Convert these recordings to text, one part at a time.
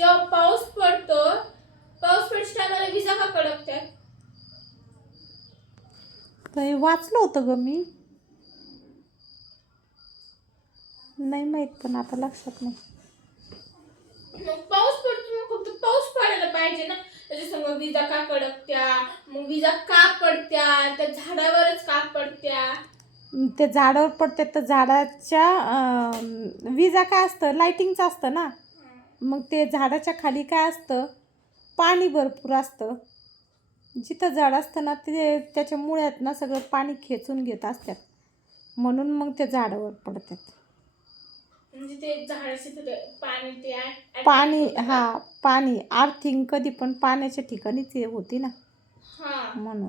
जेव्हा पाऊस पडतो पाऊस पडच्या टायमाला विजा का कडकतात तर वाचलं होतं ग मी. नाही माहीत पण आता लक्षात नाही. मग पाऊस पडतो फक्त पाऊस पडायला पाहिजे ना. त्याच्या संग विजा का कडकत्या? मग विजा का पडत्या? त्या झाडावरच का पडत्या? ते झाडावर पडते तर झाडाच्या विजा काय असतं? लाईटिंगचं असतं ना. मग ते झाडाच्या खाली काय असतं? पाणी भरपूर असतं. जिथं झाड असतं ना ते त्याच्या मुळ्यात ना सगळं पाणी खेचून घेत असतात. म्हणून मग ते झाडावर पडतात. म्हणजे पाणी. हा पाणी. आर्थिंग कधी पण पाण्याच्या ठिकाणीच होती ना. हा. म्हणून.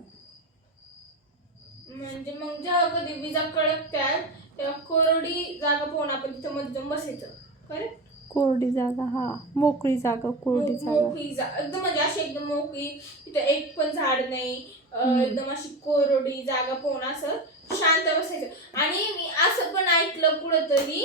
म्हणजे मग जेव्हा कधी विजा कडकत्यात तेव्हा कोरडी जागा पाहून आपण तिथं मध्ये जाऊन बसायचं. करेक्ट? कोरडी जागा हा मोकळी जागा कोरडी जागा. मोकळी जा एकदम म्हणजे अशी एकदम मोकळी तिथं एक पण झाड नाही अं. एकदम अशी कोरडी जागा पाहून असं शांत बसायचं. आणि मी असं पण ऐकलं कुठंतरी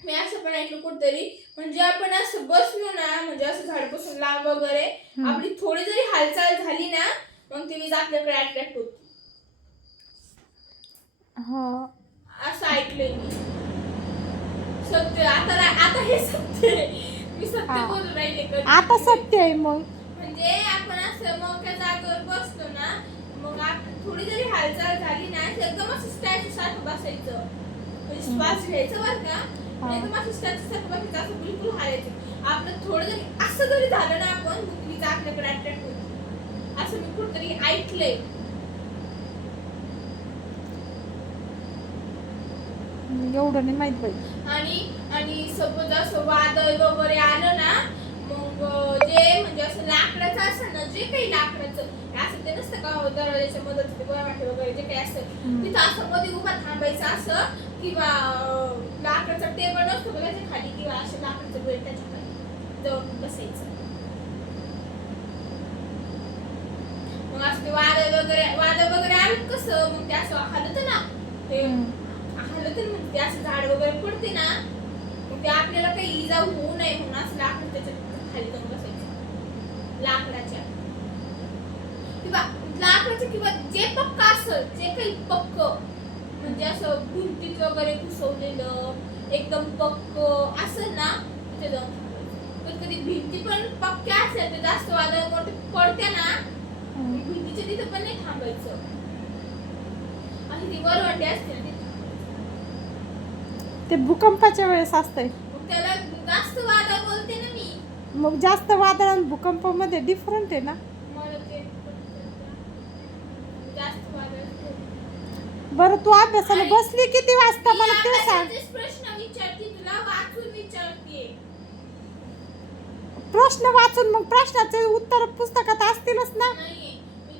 मी असं पण ऐकलं कुठंतरी म्हणजे आपण असं बसलो ना म्हणजे असं झाडपासून लांब वगैरे. आपली थोडी जरी हालचाल झाली ना मग ती वीज आपल्याकडे अट्रॅक्ट होती. हा. असं ऐकलंय मी. सत्य आता रा- आता हे सत्य आहे. मी सत्य हा. बोलून राहिले कधी. आता सत्य आहे मग म्हणजे आपण असं मोक्या जागेवर बसतो ना मग आपण थोडी जरी हालचाल झाली ना तर असं स्टॅच्यू सारखं बसायचं म्हणजे श्वास घ्यायचं बरं का हा. एकदम असं स्टॅच्यू सारखं बसायचं असं बिलकुल हालायचं आपलं थोडं जरी असं जरी झालं ना आपण वीज आपल्याकडे अट्रॅक्ट होती असं मी कुठतरी ऐकलंय एवढं नाही माहीत बाई. आणि आणि सपोज असं वादळ वगैरे आलं ना मग जे म्हणजे असं लाकडाचं असं ना जे काही लाकडाचं असं ते नसतं का दरवाजाच्या मदत वाटे वगैरे जे काही असतं. तिथं असं मध्ये उभा थांबायचं असं किंवा लाकडाचा टेबल का त्याच्याखाली किंवा असं लाकडाचं बेड त्याच्याखाली जाऊन बसायचं. मग असं वादळ वगैरे वादळ वगैरे आलं कसं? मग ते असं हलत ना ते हम्म. आलं तर मग ते असं झाड वगैरे पडते ना मग ते आपल्याला काही इजा होऊ नये म्हणून असं लाकूड त्याच्याखाली जाऊन बसायचं लाकडाच्या किंवा लाकडाचं किंवा जे पक्क असेल जे काही पक्क म्हणजे असं भिंतीत वगैरे घुसवलेलं एकदम पक्क असेल ना तिथे जाऊन थांबायचं. कधी भिंती पण पक्क्या असेल तर जास्त वादळ मोठे पडते ना. भिंतीच्या तिथं पण नाही थांबायचं आणि ती वरवंटी असते ना तिथं ते भूकंपाच्या वेळेस असतंय. मग त्याला जास्त वादळ बोलते ना मी. मग जास्त वादळ आणि भूकंपामध्ये डिफरंट आहे ना. मला ते जास्त वादळ असते. बरं तू अभ्यासाला बसली किती वाजता? मला ते सांग. अभ्यासाचेच प्रश्न विचारते तुला वाचून विचारते. प्रश्न वाचून मग प्रश्नाचे उत्तर पुस्तकात असतीलच ना मी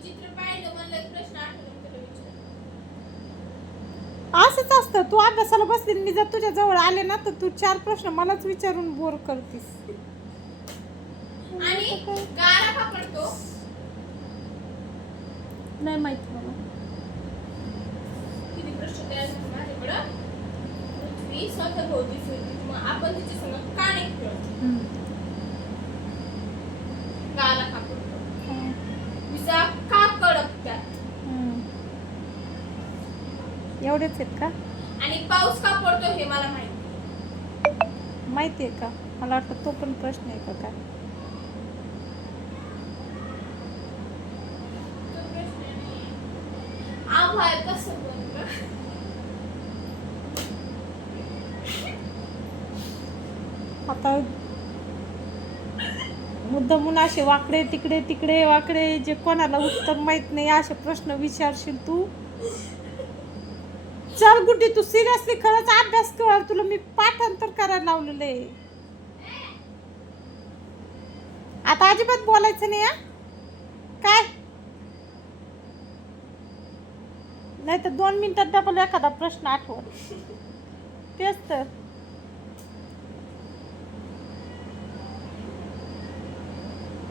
चित्र पाहिलं मला एक प्रश्न आठवला तुला विचार असंच असतं. तू अभ्यासाला बसली मी जर तुझ्या जवळ आले ना तर तू चार प्रश्न मलाच विचारून बोर करतीस. आणि गारा का पडतो नाही माहिती मला. किती प्रश्न तयार झाले माझ्याकडं पृथ्वी स्वतःभोवती फिरते मग आपण तिच्या संग का नाही खेळत गाला का पडतो विजा का कडकत्यात एवढेच आहेत का? आणि पाऊस का पडतो हे मला माहिती माहिती आहे का? मला वाटतं तो पण प्रश्न आहे का काय? आता मुद्दामून असे वाकडे तिकडे तिकडे वाकडे जे कोणाला उत्तर माहीत नाही असे प्रश्न विचारशील तू? चल गुड्डी तू सिरियसली खरंच अभ्यास कर. तुला मी पाठांतर करायला लावलेलं आहे. आता अजिबात बोलायचं नाही हा? काय? नाही तर दोन मिनिटात डबल एखादा प्रश्न आठवण तेच तर.